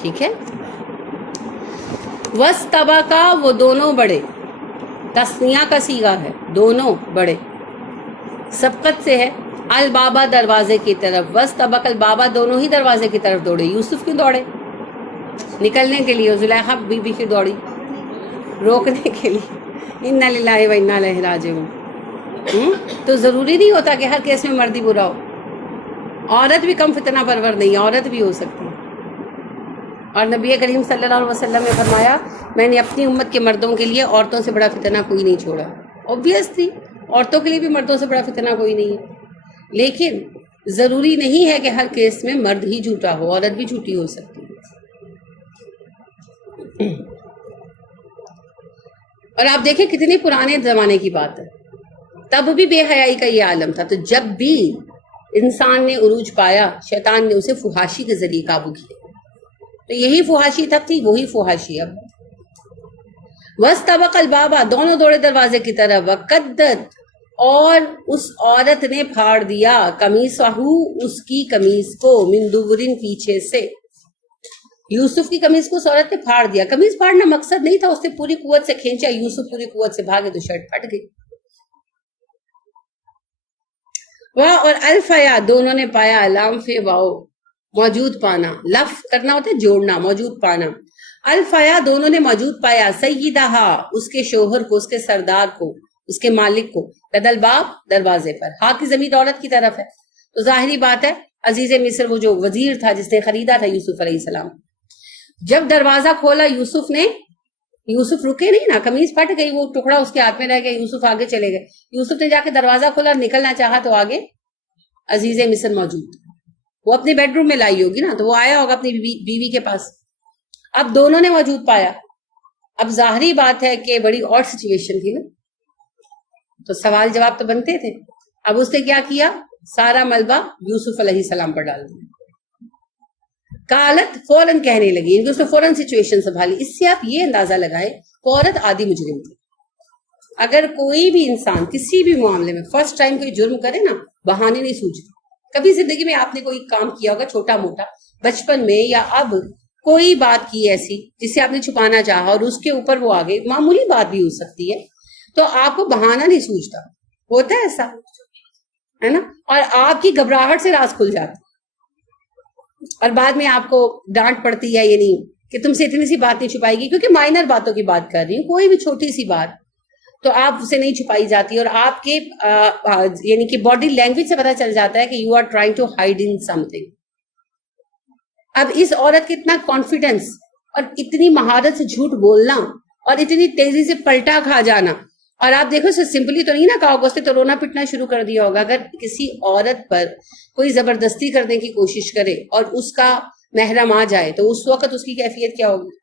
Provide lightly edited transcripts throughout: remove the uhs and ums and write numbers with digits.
ٹھیک ہے. وَاسْتَبَقَا وہ دونوں بڑے، تثنیہ کا صیغہ ہے، دونوں بڑے، سبقت سے ہے، البابا دروازے کی طرف. وَاسْتَبَقَا الْبابا دونوں ہی دروازے کی طرف دوڑے. یوسف کیوں دوڑے؟ نکلنے کے لیے. زلیخا بی بی کی دوڑی روکنے کے لیے. اِنَّا لِلَّهِ وَإِنَّا إِلَيْهِ رَاجِعُونَ. تو ضروری نہیں ہوتا کہ ہر کیس میں مرد ہی برا ہو، عورت بھی کم فتنہ پرور نہیں ہے، عورت بھی ہو سکتی ہے. اور نبی کریم صلی اللہ علیہ وسلم نے فرمایا میں نے اپنی امت کے مردوں کے لیے عورتوں سے بڑا فتنہ کوئی نہیں چھوڑا. اوبویس تھی، عورتوں کے لیے بھی مردوں سے بڑا فتنہ کوئی نہیں ہے، لیکن ضروری نہیں ہے کہ ہر کیس میں مرد ہی جھوٹا ہو، عورت بھی جھوٹی ہو سکتی ہے. اور آپ دیکھیں کتنی پرانے زمانے کی بات ہے، تب بھی بے حیائی کا یہ عالم تھا. تو جب بھی انسان نے عروج پایا، شیطان نے اسے فحاشی کے ذریعے قابو کیا. تو یہی فحاشی تب تھی، وہی فحاشی اب. وَاسْتَبَقَا الْبَابَ دونوں دوڑے دروازے کی طرف. وَقَدَّتْ اور اس عورت نے پھاڑ دیا، قَمِيصَهُ اس کی قمیص کو، مِن دُبُرٍ پیچھے سے. یوسف کی قمیص کو اس عورت نے پھاڑ دیا. قمیص پھاڑنا مقصد نہیں تھا، اس نے پوری قوت سے کھینچا، یوسف پوری قوت سے بھاگے تو شرٹ پھٹ گئی. اور الفیا دونوں نے پایا، لام فے واؤ موجود پانا، لف کرنا ہوتا ہے جوڑنا، موجود پانا. الفیا دونوں نے موجود پایا، سیدہا اس کے شوہر کو، اس کے سردار کو، اس کے مالک کو، لدل باب دروازے پر. ہاں کی ضمیر عورت کی طرف ہے، تو ظاہری بات ہے عزیز مصر وہ جو وزیر تھا جس نے خریدا تھا یوسف علیہ السلام، جب دروازہ کھولا یوسف نے، یوسف رکے نہیں نا، قمیص پھٹ گئی، وہ ٹکڑا اس کے ہاتھ میں رہ گیا، یوسف آگے چلے گئے. یوسف نے جا کے دروازہ کھولا، نکلنا چاہا تو آگے عزیز مصر موجود، وہ اپنے بیڈ روم میں لائی ہوگی نا، تو وہ آیا ہوگا اپنی بیوی کے پاس. اب دونوں نے موجود پایا. اب ظاہری بات ہے کہ بڑی اور سچویشن تھی نا، تو سوال جواب تو بنتے تھے. اب اس نے کیا کیا، سارا ملبہ یوسف علیہ السلام پر ڈال دیا. قالت فوراً کہنے لگی، اس نے فوراً سچویشن سنبھالی. اس سے آپ یہ اندازہ لگائے کہ عورت عادی مجرم تھی. اگر کوئی بھی انسان کسی بھی معاملے میں فرسٹ ٹائم کوئی جرم کرے نا، بہانے نہیں سوچتی. کبھی زندگی میں آپ نے کوئی کام کیا ہوگا چھوٹا موٹا، بچپن میں یا اب کوئی بات کی ایسی جسے آپ نے چھپانا چاہا اور اس کے اوپر وہ آگے، معمولی بات بھی ہو سکتی ہے، تو آپ کو بہانہ نہیں سوچتا. ہوتا ہے ایسا، ہے نا؟ اور آپ کی گھبراہٹ سے راز کھل جاتا، اور بعد میں آپ کو ڈانٹ پڑتی ہے، یعنی کہ تم سے اتنی سی بات نہیں چھپائے گی، کیونکہ مائنر باتوں کی بات کر رہی ہوں، کوئی بھی چھوٹی سی بات تو آپ اسے نہیں چھپائی جاتی. اور آپ کے یعنی کہ باڈی لینگویج سے پتہ چل جاتا ہے کہ you are trying to hide in something. اب اس عورت کے اتنا کانفیڈنس اور اتنی مہارت سے جھوٹ بولنا اور اتنی تیزی سے پلٹا کھا جانا، اور آپ دیکھو اسے سمپلی تو نہیں نا کہا ہوگا، اس نے تو رونا پٹنا شروع کر دیا ہوگا. اگر کسی عورت پر کوئی زبردستی کرنے کی کوشش کرے اور اس کا محرم آ جائے تو اس وقت اس کی کیفیت کیا ہوگی؟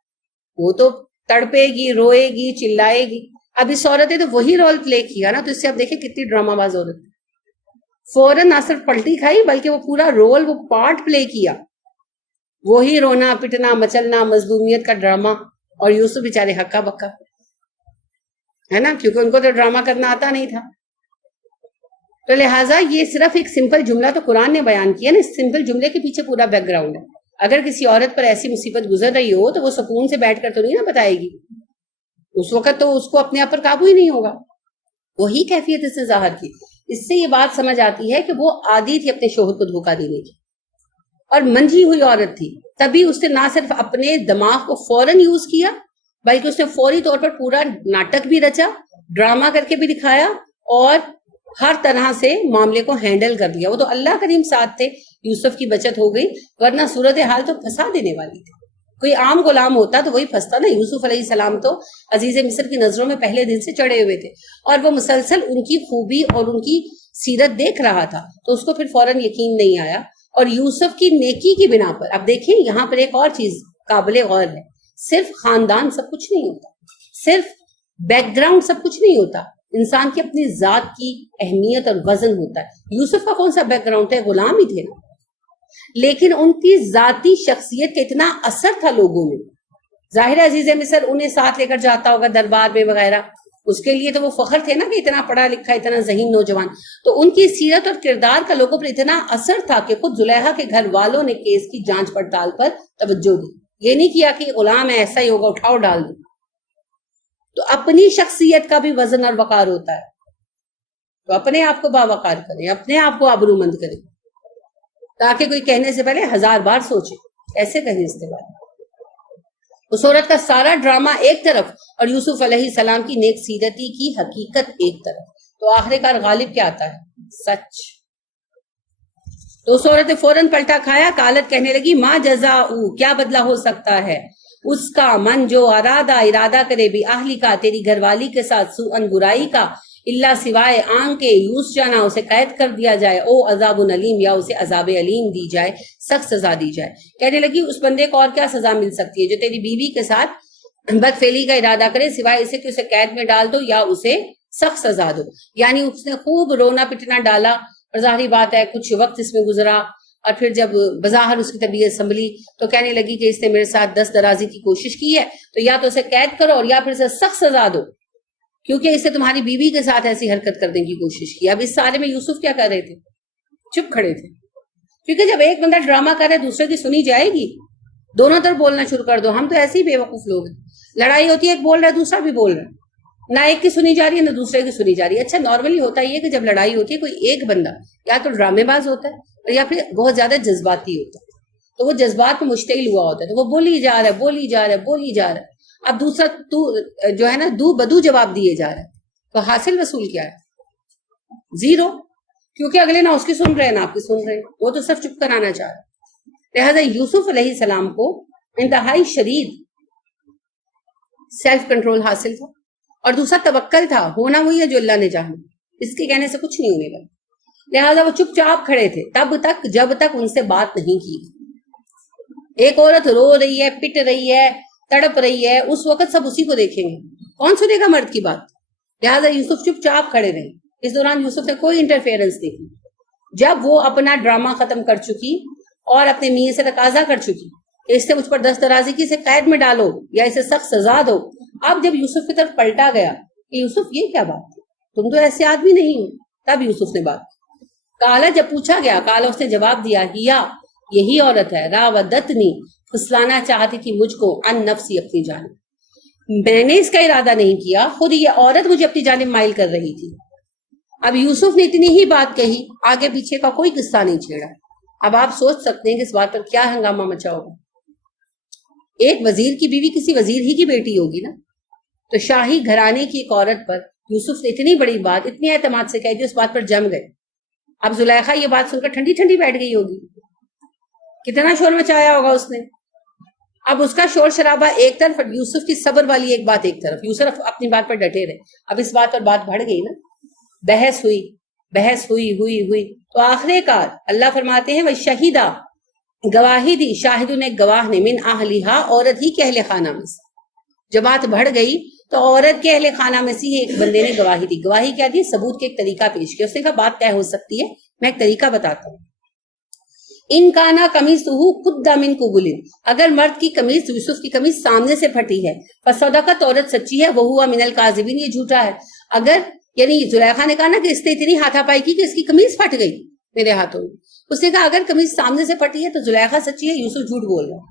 وہ تو تڑپے گی، روئے گی، چلائے گی. اب اس عورت نے تو وہی رول پلے کیا نا، تو اس سے اب دیکھیں کتنی ڈرامہ باز عورت. فوراً نہ صرف پلٹی کھائی بلکہ وہ پورا رول، وہ پارٹ پلے کیا، وہی رونا پٹنا مچلنا، مظلومیت کا ڈرامہ. اور یوسف بیچارے ہکا بکا، ہے نا، کیونکہ ان کو تو ڈرامہ کرنا آتا نہیں تھا. تو لہٰذا یہ صرف ایک سمپل جملہ تو قرآن نے بیان کیا نا، اس سمپل جملے کے پیچھے پورا بیک گراؤنڈ ہے. اگر کسی عورت پر ایسی مصیبت گزر رہی ہو تو وہ سکون سے بیٹھ کر تو نہیں نا بتائے گی، اس وقت تو اس کو اپنے آپ پر قابو ہی نہیں ہوگا. وہی کیفیت اس نے ظاہر کی. اس سے یہ بات سمجھ آتی ہے کہ وہ عادی تھی اپنے شوہر کو دھوکہ دینے کی، اور منجھی ہوئی عورت تھی. تبھی اس نے نہ صرف اپنے دماغ کو فوراً یوز کیا بلکہ اس نے فوری طور پر پورا ناٹک بھی رچا، ڈرامہ کر کے بھی دکھایا، اور ہر طرح سے معاملے کو ہینڈل کر لیا. وہ تو اللہ کریم ساتھ تھے، یوسف کی بچت ہو گئی، ورنہ صورتحال تو پھنسا دینے والی تھی. کوئی عام غلام ہوتا تو وہی پھنستا نا. یوسف علیہ السلام تو عزیز مصر کی نظروں میں پہلے دن سے چڑھے ہوئے تھے، اور وہ مسلسل ان کی خوبی اور ان کی سیرت دیکھ رہا تھا، تو اس کو پھر فوراً یقین نہیں آیا. اور یوسف کی نیکی کی بنا پر، اب دیکھیں یہاں پر ایک اور چیز قابل غور ہے، صرف خاندان سب کچھ نہیں ہوتا، صرف بیک گراؤنڈ سب کچھ نہیں ہوتا. انسان کی اپنی ذات کی اہمیت اور وزن ہوتا ہے. یوسف کا کون سا بیک گراؤنڈ ہے؟ غلام ہی تھے نا، لیکن ان کی ذاتی شخصیت کا اتنا اثر تھا لوگوں میں. ظاہر عزیز مصر انہیں ساتھ لے کر جاتا ہوگا دربار میں وغیرہ، اس کے لیے تو وہ فخر تھے نا کہ اتنا پڑھا لکھا، اتنا ذہین نوجوان. تو ان کی سیرت اور کردار کا لوگوں پر اتنا اثر تھا کہ خود زلیخا کے گھر والوں نے کیس کی جانچ پڑتال پر توجہ دی. یہ نہیں کیا کہ غلام ہے ایسا ہی ہوگا اٹھاؤ ڈال دو. تو اپنی شخصیت کا بھی وزن اور وقار ہوتا ہے. تو اپنے آپ کو باوقار کریں, اپنے آپ کو آبرو مند کریں, تاکہ کوئی کہنے سے پہلے 1000 بار سوچے ایسے کہیں اس کے بعد. اس عورت کا سارا ڈرامہ ایک طرف اور یوسف علیہ السلام کی نیک سیرتی کی حقیقت ایک طرف. تو آخر کار غالب کیا آتا ہے؟ سچ. تو اس عورت نے فوراً پلٹا کھایا. قالت کہنے لگی ما جزاؤ, کیا بدلہ ہو سکتا ہے اس کا, من جو ارادہ کرے بھی اہلی کا, تیری گھر والی کے ساتھ, سوءن برائی کا, اللہ سوائے آنکھ کے, یوس جانا اسے قید کر دیا جائے, او عذاب علیم, یا اسے عذاب علیم دی جائے, سخت سزا دی جائے. کہنے لگی اس بندے کو اور کیا سزا مل سکتی ہے جو تیری بیوی کے ساتھ بدفعلی کا ارادہ کرے, سوائے اسے کہ اسے قید میں ڈال دو یا اسے سخت سزا دو. یعنی اس نے خوب رونا پٹنا ڈالا, اور ظاہری بات ہے کچھ وقت اس میں گزرا, اور پھر جب بظاہر اس کی طبیعت سنبھلی تو کہنے لگی کہ اس نے میرے ساتھ دست درازی کی کوشش کی ہے, تو یا تو اسے قید کرو اور یا پھر اسے سخت سزا دو, کیونکہ اسے تمہاری بیوی کے ساتھ ایسی حرکت کرنے کی کوشش کی. اب اس سارے میں یوسف کیا کر رہے تھے؟ چپ کھڑے تھے. کیونکہ جب ایک بندہ ڈرامہ کر رہا ہے دوسرے کی سنی جائے گی, دونوں طرف بولنا شروع کر دو. ہم تو ایسے ہی بے وقوف لوگ ہیں, لڑائی ہوتی ہے ایک بول رہا ہے دوسرا بھی بول رہا ہے, نہ ایک کی سنی جا رہی ہے نہ دوسرے کی سنی جا رہی ہے. اچھا نارملی ہوتا ہے کہ جب لڑائی ہوتی ہے کوئی ایک بندہ یا تو ڈرامے باز ہوتا ہے یا پھر بہت زیادہ جذباتی ہوتا ہے, تو وہ جذبات میں مشتعل ہوا ہوتا ہے, تو وہ بولی جا رہا ہے. اب دوسرا تو جو ہے نا دو بدو جواب دیے جا رہا ہے, تو حاصل وصول کیا ہے؟ 0, کیونکہ اگلے نہ اس کی سن رہے نہ آپ کی سن رہے, وہ تو صرف چپ کرانا چاہ رہے. لہذا یوسف علیہ السلام کو انتہائی شدید سیلف کنٹرول حاصل تھا, اور دوسرا توکل تھا, ہونا وہی ہے جو اللہ نے چاہا, اس کے کہنے سے کچھ نہیں ہونے لگا. لہذا وہ چپ چاپ کھڑے تھے تب تک جب تک ان سے بات نہیں کی. ایک عورت رو رہی ہے, پٹ رہی ہے, تڑپ رہی ہے, اس وقت سب اسی کو دیکھیں گے, کون سنے گا مرد کی بات. لہذا یوسف چپ چاپ کھڑے رہے. اس دوران یوسف نے کوئی انٹرفیئرنس نہیں کی. جب وہ اپنا ڈرامہ ختم کر چکی اور اپنے میاں سے تقاضا کر چکی کہ اس سے مجھ پر دست درازی کی, اسے قید میں ڈالو یا اسے سخت سزا دو, اب جب یوسف کی طرف پلٹا گیا کہ یوسف یہ کیا بات ہے, تم تو ایسے آدمی نہیں ہو, تب یوسف نے بات. کالا جب پوچھا گیا, کالا اس نے جواب دیا, ہیا یہی عورت ہے, راودتنی پھسلانا چاہتی تھی مجھ کو, ان نفسی اپنی جانب, میں نے اس کا ارادہ نہیں کیا, خود یہ عورت مجھے اپنی جانب مائل کر رہی تھی. اب یوسف نے اتنی ہی بات کہی, آگے پیچھے کا کوئی قصہ نہیں چھیڑا. اب آپ سوچ سکتے ہیں کہ اس بات پر کیا ہنگامہ مچا ہوگا. ایک وزیر کی بیوی کسی وزیر ہی کی بیٹی ہوگی نا, تو شاہی گھرانے کی ایک عورت پر یوسف نے اتنی بڑی بات اتنی اعتماد سے کہی کہ اس بات پر جم گئے. اب زلیخا یہ بات سن کر ٹھنڈی ٹھنڈی بیٹھ گئی ہوگی, کتنا شور مچایا ہوگا اس نے. اب اس کا شور شرابہ ایک طرف, یوسف کی صبر والی ایک بات ایک طرف. یوسف اپنی بات پر ڈٹے رہے. اب اس بات پر بات بڑھ گئی نا, بحث ہوئی تو آخر کار اللہ فرماتے ہیں وہ شہیدہ, گواہی دی, شاہدوں نے گواہ نے, من اہلیہا, عورت ہی کے اہل خانہ میں سے. جب بات بڑھ گئی تو عورت کے اہل خانہ میں سے ایک بندے نے گواہی دی. گواہی کیا دی؟ ثبوت کے ایک طریقہ پیش کیا. اس نے کہا بات طے ہو سکتی ہے, میں ایک طریقہ بتاتا ہوں. ان کانا قمیصہ قد من قبل, اگر مرد کی قمیص, یوسف کی قمیص سامنے سے پھٹی ہے, فصدقت, عورت سچی ہے, وہو من الکاذبین, یہ جھوٹا ہے. اگر یعنی زلیخا نے کہا نا کہ اس نے اتنی ہاتھا پائی کی کہ اس کی قمیص پھٹ گئی میرے ہاتھوں میں. اس نے کہا اگر قمیص سامنے سے پھٹی ہے تو زلیخا سچی ہے, یوسف جھوٹ بول رہا ہے.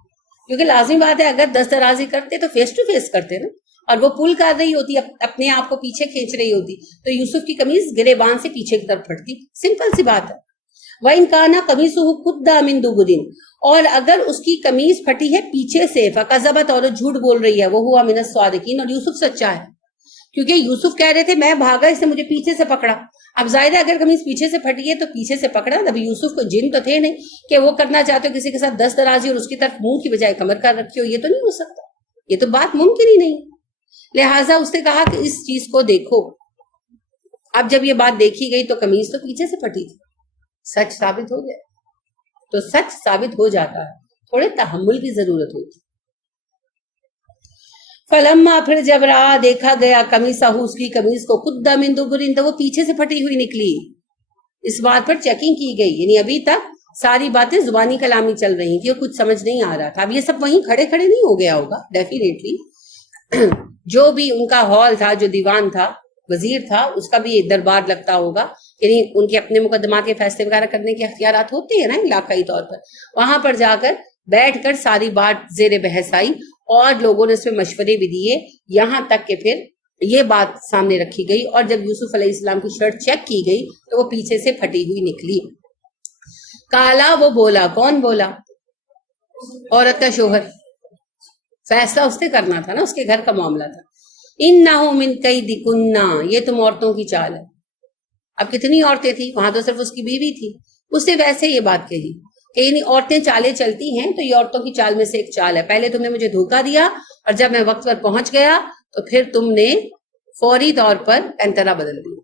کیونکہ لازمی بات ہے اگر دست درازی کرتے تو فیس ٹو فیس کرتے نا, اور وہ پل کر رہی ہوتی, اپنے آپ کو پیچھے کھینچ رہی ہوتی, تو یوسف کی قمیص گریبان سے پیچھے کی طرف پھٹتی. سمپل سی بات ہے. وَإِن كَانَ قَمِيصُهُ قُدَّ مِن دُبُرٍ, اور اگر اس کی قمیص پھٹی ہے پیچھے سے, فَكَذَبَتْ, اور جھوٹ بول رہی ہے, وَهُوَ مِنَ الصَّادِقِينَ, اور یوسف سچا ہے. کیونکہ یوسف کہہ رہے تھے میں بھاگا, اس نے مجھے پیچھے سے پکڑا. اب ظاہر ہے اگر قمیص پیچھے سے پھٹی ہے تو پیچھے سے پکڑا. ابھی یوسف کو جن تو تھے نہیں کہ وہ کرنا چاہتے ہو کسی کے ساتھ دست درازی اور اس کی طرف منہ کی بجائے کمر کر رکھی ہو, یہ تو نہیں ہو سکتا, یہ تو بات ممکن ہی نہیں. لہٰذا اس نے کہا کہ اس چیز کو دیکھو. اب جب یہ بات دیکھی گئی تو قمیص تو پیچھے سے پھٹی تھی, سچ ثابت ہو گیا. تو سچ ثابت ہو جاتا ہے, تھوڑے تحمل کی ضرورت ہوتی. فلما, پھر جب رہا دیکھا گیا, قمیصہ, اس کی قمیص کو, قد من دبر, تو وہ پیچھے سے پھٹی ہوئی نکلی. اس بات پر چیکنگ کی گئی, یعنی ابھی تک ساری باتیں زبانی کلامی چل رہی تھی اور کچھ سمجھ نہیں آ رہا تھا. اب یہ سب وہیں کھڑے کھڑے نہیں ہو گیا ہوگا ڈیفینیٹلی. جو بھی ان کا ہال تھا, جو دیوان تھا, وزیر تھا, اس کا بھی دربار لگتا ہوگا, یعنی ان کے اپنے مقدمات کے فیصلے وغیرہ کرنے کے اختیارات ہوتے ہیں نا علاقائی طور پر. وہاں پر جا کر بیٹھ کر ساری بات زیر بحث آئی اور لوگوں نے اس میں مشورے بھی دیے، یہاں تک کہ پھر یہ بات سامنے رکھی گئی اور جب یوسف علیہ السلام کی شرٹ چیک کی گئی تو وہ پیچھے سے پھٹی ہوئی نکلی۔ کالا، وہ بولا، کون بولا؟ عورت کا شوہر، فیصلہ اس نے کرنا تھا نا، اس کے گھر کا معاملہ تھا۔ انہ من کیدکن، یہ تم عورتوں کی چال ہے۔ اب کتنی عورتیں تھیں وہاں؟ تو صرف اس کی بیوی تھی۔ اس نے ویسے یہ بات کہی کہ یعنی عورتیں چالیں چلتی ہیں تو یہ عورتوں کی چال میں سے ایک چال ہے، پہلے تم نے مجھے دھوکہ دیا اور جب میں وقت پر پہنچ گیا تو پھر تم نے فوری طور پر انترا بدل دیا۔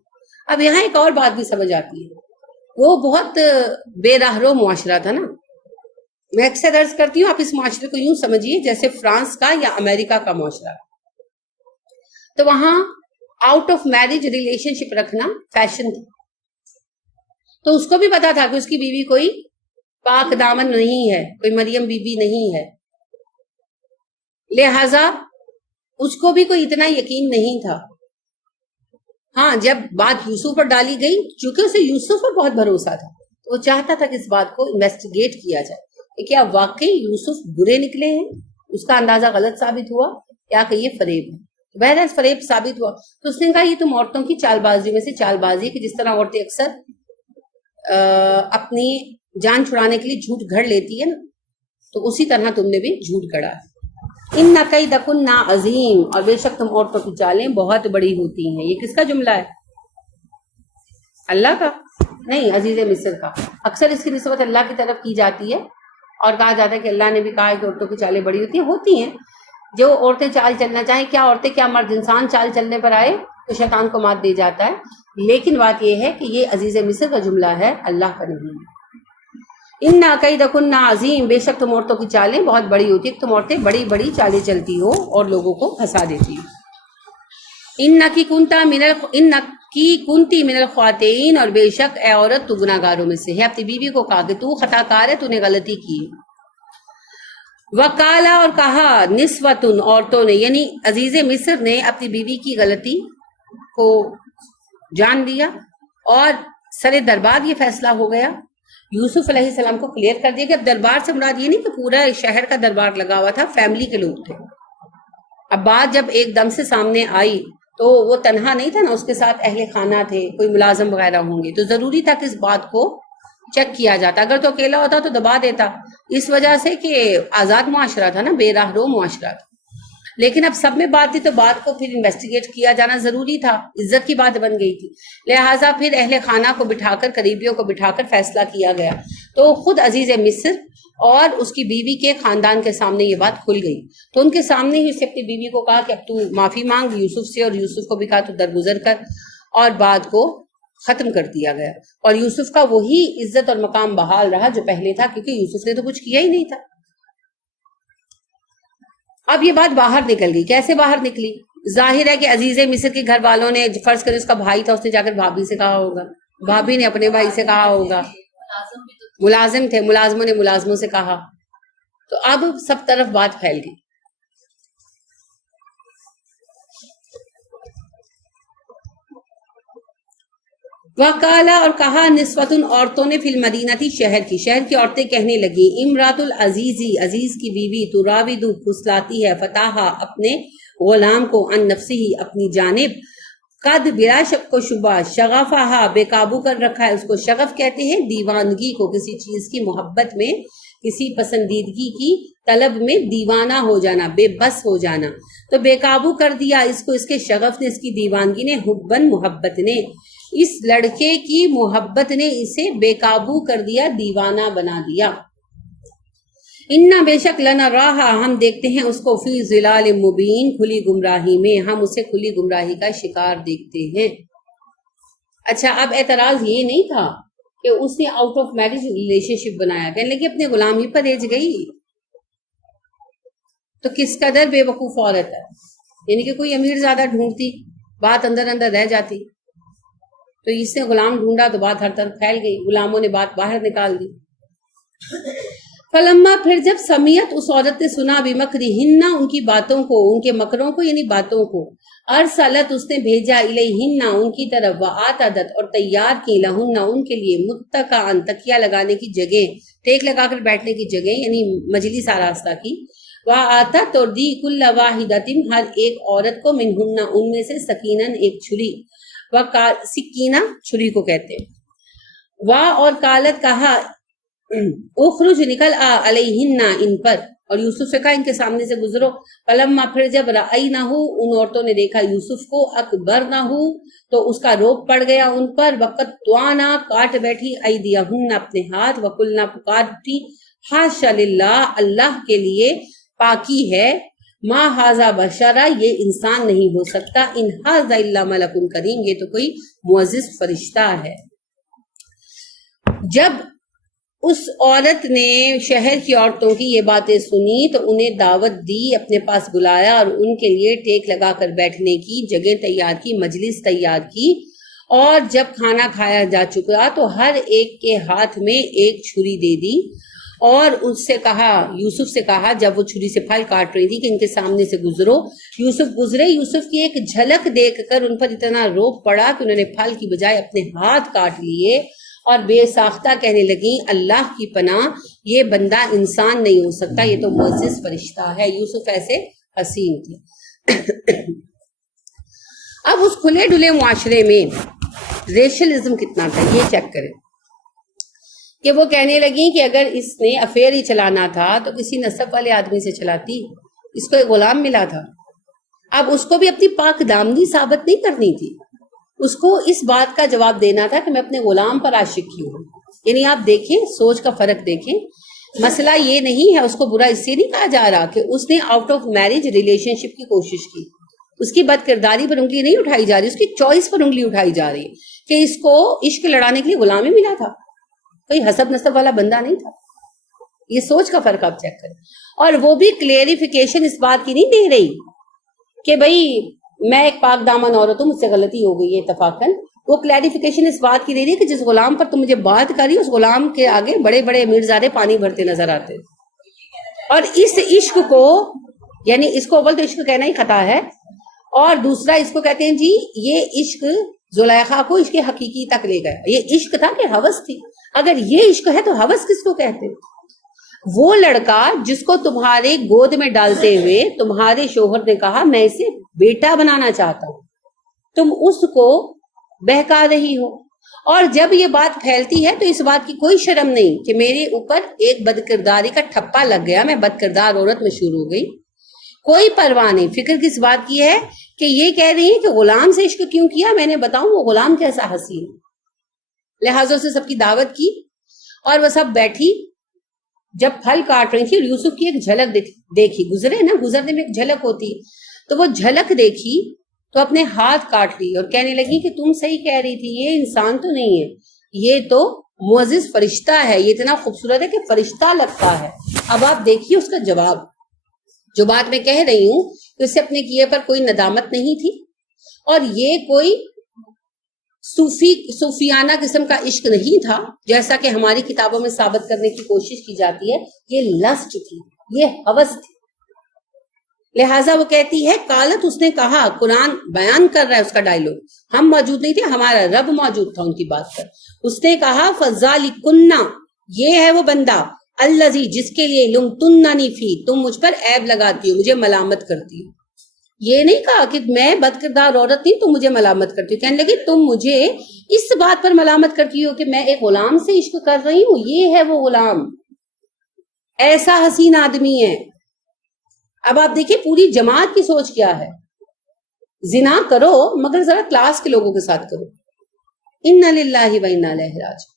اب یہاں ایک اور بات بھی سمجھ آتی ہے، وہ بہت بے راہ رو معاشرہ تھا نا۔ میں اکثر عرض کرتی ہوں آپ اس معاشرے کو یوں سمجھیے جیسے فرانس کا یا امریکہ کا معاشرہ، تو وہاں آؤٹ آف میرج ریلیشن شپ رکھنا فیشن تھا، تو اس کو بھی پتا تھا کہ اس کی بیوی کوئی پاک دامن نہیں ہے، کوئی مریم بی بی نہیں ہے، لہذا اس کو بھی کوئی اتنا یقین نہیں تھا۔ ہاں جب بات یوسف پر ڈالی گئی، چونکہ اسے یوسف پر بہت بھروسہ تھا، وہ چاہتا تھا کہ اس بات کو انویسٹیگیٹ کیا جائے کہ کیا واقعی یوسف برے نکلے ہیں، اس کا اندازہ غلط ثابت ہوا یا کہ یہ فریب ہے۔ بہرحال فریب ثابت ہوا تو اس نے کہا یہ تم عورتوں کی چال بازی میں سے چال بازی، کہ جس طرح عورتیں اکثر اپنی جان چھڑانے کے لیے جھوٹ گھڑ لیتی ہے نا، تو اسی طرح تم نے بھی جھوٹ گھڑا ہے۔ ان کیدکن عظیم، اور بے شک تم عورتوں کی چالیں بہت بڑی ہوتی ہیں۔ یہ کس کا جملہ ہے؟ اللہ کا نہیں، عزیز مصر کا۔ اکثر اس کی نسبت اللہ کی طرف کی جاتی ہے اور کہا جاتا ہے کہ اللہ نے بھی کہا ہے کہ عورتوں کی چالیں بڑی ہوتی ہیں۔ جو عورتیں چال چلنا چاہیں، کیا عورتیں کیا مرد انسان چال چلنے پر آئے تو شیطان کو مات دے جاتا ہے، لیکن بات یہ ہے کہ یہ عزیز مصر کا جملہ ہے، اللہ کا نہیں ہے۔ ان کیدکن عظیم، بے شک تم عورتوں کی چالیں بہت بڑی ہوتی ہے، تم عورتیں بڑی بڑی چالیں چلتی ہو اور لوگوں کو پھنسا دیتی ہو۔ ان کی کنتی من الخواتین، اور بے شک اے عورت تو گناہگاروں میں سے ہے۔ اپنی بیوی کو کہا کہ تو خطا کار ہے، تو نے غلطی کی ہے۔ وکالا، اور کہا، نسوتن، عورتوں نے، یعنی عزیز مصر نے اپنی بیوی کی غلطی کو جان لیا اور سر دربار یہ فیصلہ ہو گیا، یوسف علیہ السلام کو کلیئر کر دیا کہ اب دربار سے مراد یہ نہیں کہ پورا شہر کا دربار لگا ہوا تھا، فیملی کے لوگ تھے۔ اب بات جب ایک دم سے سامنے آئی تو وہ تنہا نہیں تھا نا، اس کے ساتھ اہل خانہ تھے، کوئی ملازم وغیرہ ہوں گے، تو ضروری تھا کہ اس بات کو چیک کیا جاتا۔ اگر تو اکیلا ہوتا تو دبا دیتا، اس وجہ سے کہ آزاد معاشرہ تھا نا، بے راہ رو معاشرہ تھا۔ لیکن اب سب میں بات تھی تو بات کو پھر انویسٹیگیٹ کیا جانا ضروری تھا، عزت کی بات بن گئی تھی، لہٰذا پھر اہل خانہ کو بٹھا کر، قریبیوں کو بٹھا کر فیصلہ کیا گیا۔ تو خود عزیز مصر اور اس کی بیوی کے خاندان کے سامنے یہ بات کھل گئی، تو ان کے سامنے ہی اسے اپنی بیوی کو کہا کہ اب تو معافی مانگ یوسف سے، اور یوسف کو بھی کہا تو درگزر کر، اور بات کو ختم کر دیا گیا۔ اور یوسف کا وہی عزت اور مقام بحال رہا جو پہلے تھا، کیونکہ یوسف نے تو کچھ کیا ہی نہیں تھا۔ اب یہ بات باہر نکل گئی، کیسے باہر نکلی؟ ظاہر ہے کہ عزیز مصر کے گھر والوں نے، فرض کریں اس کا بھائی تھا، اس نے جا کر بھابھی سے کہا ہوگا، بھابھی نے اپنے بھائی سے کہا ہوگا، ملازم تھے، ملازموں نے ملازموں سے کہا، تو اب سب طرف بات پھیل گئی۔ وقالا، اور کہا، نسوتن، عورتوں نے، فی المدینہ تھی، شہر کی عورتیں کہنے لگی، امرات العزیزی، عزیز کی بیوی، تراودو، پھسلاتی ہے، فتاحا، اپنے غلام کو، عن نفسی، اپنی جانب، قد، بلا شک و شبہ، شغفہا، بے قابو کر رکھا ہے اس کو۔ شغف کہتے ہیں دیوانگی کو، کسی چیز کی محبت میں، کسی پسندیدگی کی طلب میں دیوانہ ہو جانا، بے بس ہو جانا، تو بے قابو کر دیا اس کو، اس کے شغف نے، اس کی دیوانگی نے، حبن، محبت نے، اس لڑکے کی محبت نے اسے بے قابو کر دیا، دیوانہ بنا دیا۔ انا، بے شک، لنراہا، ہم دیکھتے ہیں اس کو، فی ظلال مبین، کھلی گمراہی میں، ہم اسے کھلی گمراہی کا شکار دیکھتے ہیں۔ اچھا، اب اعتراض یہ نہیں تھا کہ اس نے آؤٹ آف میرج ریلیشن شپ بنایا، کہنے لگے اپنے غلام ہی پر ایج گئی، تو کس قدر بے وقوف عورت ہے، یعنی کہ کوئی امیر زیادہ ڈھونڈتی، بات اندر اندر رہ جاتی، تو اس نے غلام ڈھونڈا تو بات ہر طرف پھیل گئی، غلاموں نے بات باہر نکال دی۔ فلما پھر جب سمیت اس عورت نے سنا بمکرہن ان کی باتوں کو، ان کے مکروں کو یعنی باتوں کو، ارسلت اس نے بھیجا الیہن ان کی طرف، وآتدت اور تیار کی لہن ان کے لیے متکئن تکیہ لگانے کی جگہ، ٹیک لگا کر بیٹھنے کی جگہ یعنی مجلس آراستہ کی، وآتت اور دی کل واحدۃ ہر ایک عورت کو منہن ان میں سے سکینن ایک چھری، سکینہ چھری کو کہتے ہیں، اور قالت کہا اخرج نکل آ علیہن ان پر، اور یوسف سے کہا ان کے سامنے سے گزرو، فلما پھر جب رأینہ ان عورتوں نے دیکھا یوسف کو، اکبرنہ تو اس کا روب پڑ گیا ان پر، وقطعنا کاٹ بیٹھی ایدیہن اپنے ہاتھ، وقلنا پکار اٹھی حاشا للہ اللہ کے لیے پاکی ہے، ما ھذا بشرا یہ انسان نہیں ہو سکتا، ان ھذا الا ملک کریم یہ تو کوئی معزز فرشتہ ہے۔ جب اس عورت نے شہر کی عورتوں کی یہ باتیں سنی تو انہیں دعوت دی، اپنے پاس بلایا اور ان کے لیے ٹیک لگا کر بیٹھنے کی جگہ تیار کی، مجلس تیار کی، اور جب کھانا کھایا جا چکا تو ہر ایک کے ہاتھ میں ایک چھری دے دی، اور اس سے کہا یوسف سے کہا جب وہ چھری سے پھل کاٹ رہی تھی کہ ان کے سامنے سے گزرو، یوسف گزرے، یوسف کی ایک جھلک دیکھ کر ان پر اتنا روب پڑا کہ انہوں نے پھل کی بجائے اپنے ہاتھ کاٹ لیے، اور بے ساختہ کہنے لگیں اللہ کی پناہ یہ بندہ انسان نہیں ہو سکتا، یہ تو معزز فرشتہ ہے۔ یوسف ایسے حسین تھے۔ اب اس کھلے ڈھلے معاشرے میں ریشلزم کتنا تھا یہ چیک کریں کہ وہ کہنے لگیں کہ اگر اس نے افیئر ہی چلانا تھا تو کسی نسب والے آدمی سے چلاتی، اس کو ایک غلام ملا تھا، اب اس کو بھی اپنی پاک دامنی ثابت نہیں کرنی تھی، اس کو اس بات کا جواب دینا تھا کہ میں اپنے غلام پر عاشق کیوں ہوں۔ یعنی آپ دیکھیں سوچ کا فرق دیکھیں، مسئلہ یہ نہیں ہے، اس کو برا اس سے نہیں کہا جا رہا کہ اس نے آؤٹ آف میرج ریلیشن شپ کی کوشش کی، اس کی بد کرداری پر انگلی نہیں اٹھائی جا رہی، اس کی چوائس پر انگلی اٹھائی جا رہی ہے کہ اس کو عشق لڑانے کے لیے غلام ہی ملا تھا، کوئی حسب نسب والا بندہ نہیں تھا۔ یہ سوچ کا فرق آپ چیک کریں، اور وہ بھی کلیریفیکیشن اس بات کی نہیں دے رہی کہ بھائی میں ایک پاک دامن عورت ہوں، مجھ سے غلطی ہو گئی ہے اتفاقاً، وہ کلیریفیکیشن اس بات کی دے رہی ہے کہ جس غلام پر تم مجھے بات کری اس غلام کے آگے بڑے بڑے میرزادے پانی بھرتے نظر آتے، اور اس عشق کو یعنی اس کو اول تو عشق کہنا ہی خطا ہے، اور دوسرا اس کو کہتے ہیں جی یہ عشق زلیخا کو اس کے حقیقی تک لے گیا، یہ عشق تھا کہ ہوس تھی، اگر یہ عشق ہے تو ہوس کس کو کہتے؟ وہ لڑکا جس کو تمہارے گود میں ڈالتے ہوئے تمہارے شوہر نے کہا میں اسے بیٹا بنانا چاہتا ہوں، تم اس کو بہکا رہی ہو، اور جب یہ بات پھیلتی ہے تو اس بات کی کوئی شرم نہیں کہ میرے اوپر ایک بدکرداری کا ٹھپا لگ گیا، میں بدکردار عورت مشہور ہو گئی، کوئی پرواہ نہیں۔ فکر کس بات کی ہے کہ یہ کہہ رہی ہے کہ غلام سے عشق کیوں کیا، میں نے بتاؤں وہ غلام کیسا حسین، لہٰذا سے سب کی دعوت کی اور وہ سب بیٹھی، جب پھل کاٹ رہی تھی اور یوسف کی ایک جھلک دیکھی، گزرے نا، گزرنے میں ایک جھلک ہوتی، تو وہ جھلک دیکھی تو اپنے ہاتھ کاٹ لی اور کہنے لگی کہ تم صحیح کہہ رہی تھی، یہ انسان تو نہیں ہے، یہ تو معزز فرشتہ ہے، یہ اتنا خوبصورت ہے کہ فرشتہ لگتا ہے۔ اب آپ دیکھیے اس کا جواب، جو بات میں کہہ رہی ہوں کہ اسے اپنے کیے پر کوئی ندامت نہیں تھی، اور یہ کوئی صوفیانہ قسم کا عشق نہیں تھا جیسا کہ ہماری کتابوں میں ثابت کرنے کی کوشش کی جاتی ہے، یہ لسٹ تھی، یہ ہوس تھی۔ لہٰذا وہ کہتی ہے قالت اس نے کہا، قرآن بیان کر رہا ہے اس کا ڈائلوگ، ہم موجود نہیں تھے، ہمارا رب موجود تھا ان کی بات پر، اس نے کہا فذالکن یہ ہے وہ بندہ الذی جس کے لیے لمتننی فی تم مجھ پر عیب لگاتی ہو، مجھے ملامت کرتی ہو۔ یہ نہیں کہا کہ میں بدکردار عورت تھی تم مجھے ملامت کرتی ہو، کہنے لگے تم مجھے اس بات پر ملامت کرتی ہو کہ میں ایک غلام سے عشق کر رہی ہوں، یہ ہے وہ غلام، ایسا حسین آدمی ہے۔ اب آپ دیکھیں پوری جماعت کی سوچ کیا ہے، زنا کرو مگر ذرا کلاس کے لوگوں کے ساتھ کرو، انا للہ و انا الیہ راجعون۔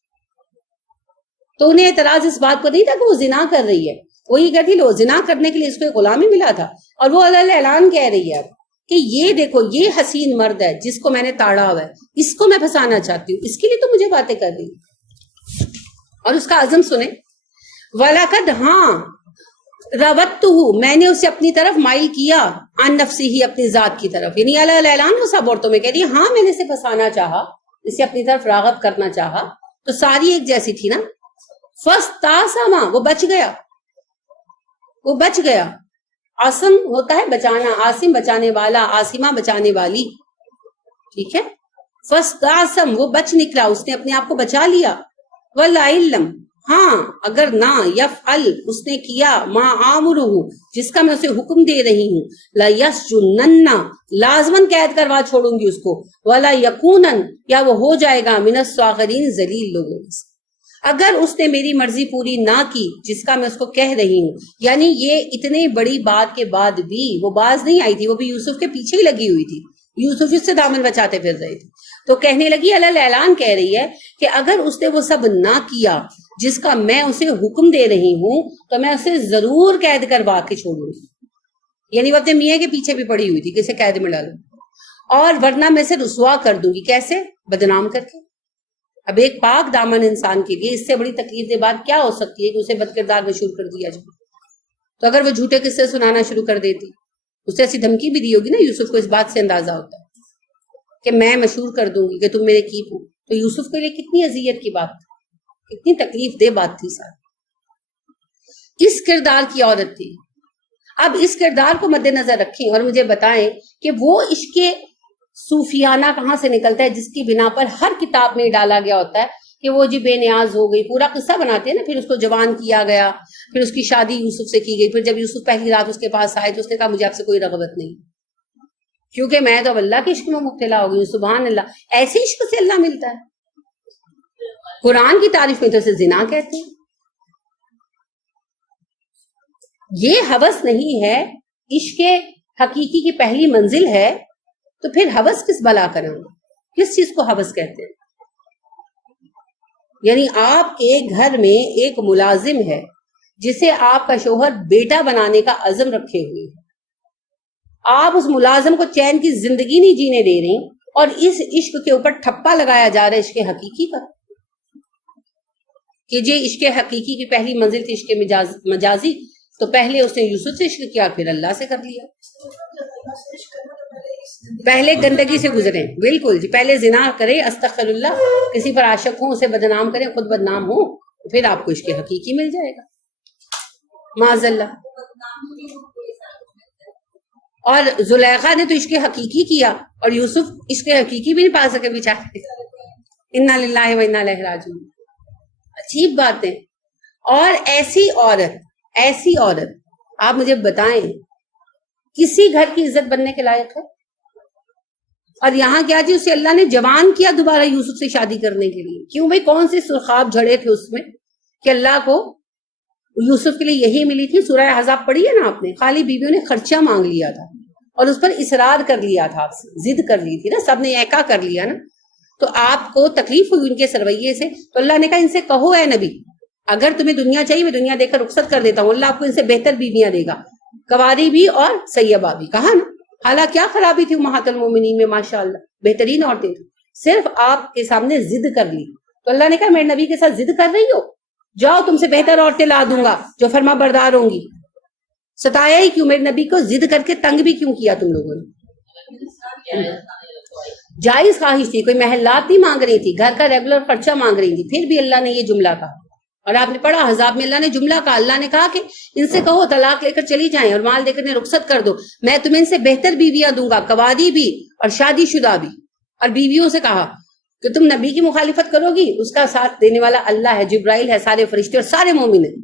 تو انہیں اعتراض اس بات پر نہیں تھا کہ وہ زنا کر رہی ہے، وہ یہ کہتی لو زنا کرنے کے لیے اس کو ایک غلام ہی ملا تھا، اور وہ اللہ اعلان کہہ رہی ہے اب کہ یہ دیکھو یہ حسین مرد ہے جس کو میں نے تاڑا ہوا ہے، اس کو میں پھنسانا چاہتی ہوں، اس کے لیے تو مجھے باتیں کر رہی ہوں۔ اور اس کا عزم سنیں، وَلَقَدْ ہاں رَوَدتُّهُ میں نے اسے اپنی طرف مائل کیا، عن نفسه اپنی ذات کی طرف، یعنی اللہ اعلان وہ سب عورتوں میں کہہ رہی ہے ہاں میں نے اسے پھنسانا چاہا، اسے اپنی طرف راغب کرنا چاہا، تو ساری ایک جیسی تھی نا، فَاسْتَعْصَمَ وہ بچ گیا، وہ بچ گیا. عاصم ہوتا ہے بچانا، عاصم بچانے والا، عاصمہ بچانے والی. ٹھیک ہے. فاستعصم وہ بچ نکلا، اس نے اپنے آپ کو بچا لیا. وَلَئِلَّمْ ہاں اگر نہ یفعل اس نے کیا ما آمرہ جس کا میں اسے حکم دے رہی ہوں، لَيَسْجُنَنَّ لازماً قید کروا چھوڑوں گی اس کو، وَلَا يَكُونَنْ یا وہ ہو جائے گا من الصاغرین ذلیل لوگوں سے. اگر اس نے میری مرضی پوری نہ کی جس کا میں اس کو کہہ رہی ہوں، یعنی یہ اتنی بڑی بات کے بعد بھی وہ باز نہیں آئی تھی، وہ بھی یوسف کے پیچھے ہی لگی ہوئی تھی، یوسف اس سے دامن بچاتے پھر رہے تھے. تو کہنے لگی اللہ اعلان کہہ رہی ہے کہ اگر اس نے وہ سب نہ کیا جس کا میں اسے حکم دے رہی ہوں تو میں اسے ضرور قید کروا کے چھوڑوں گی. یعنی وہ اپنے میاں کے پیچھے بھی پڑی ہوئی تھی کہ اسے قید میں ڈالوں، اور ورنہ میں اسے رسوا کر دوں گی. کیسے؟ بدنام کر کے. اب ایک پاک دامن انسان کے لیے اس سے بڑی تکلیف دہ بات کیا ہو سکتی ہے کہ اسے بد کردار مشہور کر دیا جائے. تو اگر وہ جھوٹے قصے سنانا شروع کر دیتی، اسے ایسی دھمکی بھی دی ہوگی نا. یوسف کو اس بات سے اندازہ ہوتا ہے کہ میں مشہور کر دوں گی کہ تم میرے کیپ ہو. تو یوسف کے لیے کتنی اذیت کی بات تھی، کتنی تکلیف دہ بات تھی. ساتھ اس کردار کی عورت تھی. اب اس کردار کو مد نظر رکھیں اور مجھے بتائیں کہ وہ عشق صوفیانہ کہاں سے نکلتا ہے جس کی بنا پر ہر کتاب میں ڈالا گیا ہوتا ہے کہ وہ جی بے نیاز ہو گئی. پورا قصہ بناتے ہیں نا. پھر اس کو جوان کیا گیا، پھر اس کی شادی یوسف سے کی گئی. پھر جب یوسف پہلی رات اس کے پاس آئے تو اس نے کہا مجھے آپ سے کوئی رغبت نہیں، کیونکہ میں تو اللہ کے عشق میں مبتلا ہو گئی ہوں. سبحان اللہ، ایسے عشق سے اللہ ملتا ہے. قرآن کی تعریف میں تو اسے زنا کہتے ہیں. یہ ہوس نہیں ہے، عشق حقیقی کی پہلی منزل ہے. تو پھر ہوس کس بلا کریں گے؟ کس چیز کو ہوس کہتے ہیں؟ یعنی آپ کے گھر میں ایک ملازم ہے جسے آپ کا شوہر بیٹا بنانے کا عزم رکھے ہوئے ہے. آپ اس ملازم کو چین کی زندگی نہیں جینے دے رہی اور اس عشق کے اوپر ٹھپا لگایا جا رہا ہے عشق حقیقی کا کہ یہ عشق حقیقی کی پہلی منزل تھی عشق مجازی. تو پہلے اس نے یوسف سے عشق کیا، پھر اللہ سے کر لیا. پہلے گندگی سے گزرے. بالکل جی، پہلے زنا کرے، استغفر اللہ، کسی پر عاشق ہوں، اسے بدنام کرے، خود بدنام ہو، پھر آپ کو عشق حقیقی مل جائے گا معاذ اللہ. اور زلیخا نے تو عشق حقیقی کیا اور یوسف عشق حقیقی بھی نہیں پا سکے بیچارے. انا للہ و انا الیہ راجعون. عجیب باتیں. اور ایسی عورت آپ مجھے بتائیں کسی گھر کی عزت بننے کے لائق ہے؟ اور یہاں کیا جی اسے اللہ نے جوان کیا دوبارہ یوسف سے شادی کرنے کے لیے. کیوں بھائی؟ کون سے سرخاب جھڑے تھے اس میں کہ اللہ کو یوسف کے لیے یہی ملی تھی؟ سورہ احزاب پڑھی ہے نا آپ نے. خالی بیویوں نے خرچہ مانگ لیا تھا اور اس پر اصرار کر لیا تھا، آپ سے ضد کر لی تھی نا، سب نے ایکا کر لیا نا. تو آپ کو تکلیف ہوئی ان کے سرویے سے. تو اللہ نے کہا ان سے کہو اے نبی اگر تمہیں دنیا چاہیے میں دنیا دے کر رخصت کر دیتا ہوں، اللہ آپ کو ان سے بہتر بیویاں دے گا، کواری بھی اور سیبہ بھی. کہا نا، حالانکہ کیا خرابی تھی امہات المومنین میں، ماشاءاللہ بہترین عورتیں تھیں. صرف آپ کے سامنے ضد کر لی. تو اللہ نے کہا میرے نبی کے ساتھ ضد کر رہی ہو، جاؤ تم سے بہتر عورتیں لا دوں گا جو فرما بردار ہوں گی. ستایا ہی کیوں؟ میرے نبی کو ضد کر کے تنگ بھی کیوں کیا تم لوگوں نے؟ جائز خواہش تھی، کوئی محلات نہیں مانگ رہی تھی، گھر کا ریگولر خرچہ مانگ رہی تھی. پھر بھی اللہ نے یہ جملہ کہا. اور آپ نے پڑھا احزاب میں اللہ نے جملہ کہا. اللہ نے کہا کہ ان سے کہو طلاق لے کر چلی جائیں اور مال دے کر رخصت کر دو، میں تمہیں ان سے بہتر بیویاں دوں گا، کواری بھی اور شادی شدہ بھی. اور بیویوں سے کہا کہ تم نبی کی مخالفت کرو گی، اس کا ساتھ دینے والا اللہ ہے، جبرائیل ہے، سارے فرشتے اور سارے مومن ہیں.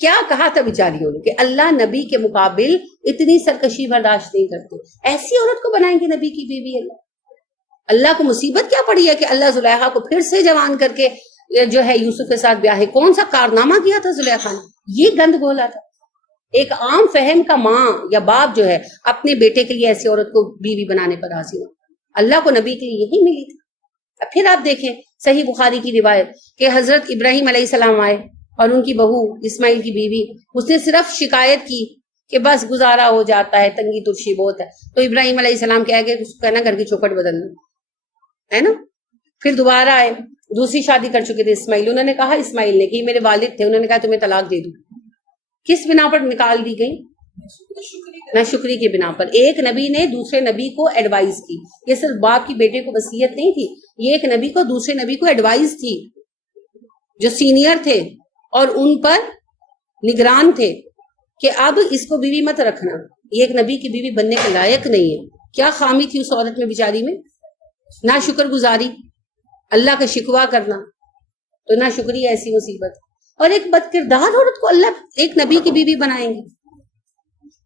کیا کہا تھا بیچاریوں نے کہ اللہ نبی کے مقابل اتنی سرکشی برداشت نہیں کرتے. ایسی عورت کو بنائیں گے نبی کی بیوی؟ اللہ کو مصیبت کیا پڑی ہے کہ اللہ زلیخا کو پھر سے جوان کر کے جو ہے یوسف کے ساتھ بیاہ ہے. کون سا کارنامہ کیا تھا زلیخا نے؟ یہ گند گھولا تھا. ایک عام فہم کا ماں یا باپ جو ہے اپنے بیٹے کے لیے ایسی عورت کو بیوی بنانے پر راضی ہو. اللہ کو نبی کے لیے یہی ملی تھی. اب پھر آپ دیکھیں صحیح بخاری کی روایت کہ حضرت ابراہیم علیہ السلام آئے اور ان کی بہو اسماعیل کی بیوی، اس نے صرف شکایت کی کہ بس گزارا ہو جاتا ہے، تنگی ترشی بہت ہے. تو ابراہیم علیہ السلام کہہ گئے اس کو کہنا گھر کی چوکھٹ بدل دو، ہے نا. پھر دوبارہ آئے، دوسری شادی کر چکے تھے اسماعیل. انہوں نے کہا، اسماعیل نے کہ میرے والد تھے، انہوں نے کہا تمہیں طلاق دے دوں. کس بنا پر نکال دی گئی؟ نہ شکری کے بنا پر. ایک نبی نے دوسرے نبی کو ایڈوائز کی. یہ صرف باپ کی بیٹے کو وصیت نہیں تھی، یہ ایک نبی کو دوسرے نبی کو ایڈوائز تھی جو سینئر تھے اور ان پر نگران تھے کہ اب اس کو بیوی مت رکھنا، یہ ایک نبی کی بیوی بننے کے لائق نہیں ہے. کیا خامی تھی اس عورت میں بیچاری میں؟ نہ شکر گزاری، اللہ کا شکوہ کرنا، تو نہ شکری ایسی مصیبت. اور ایک بد کردار عورت کو اللہ ایک نبی کی بیوی بنائیں گے.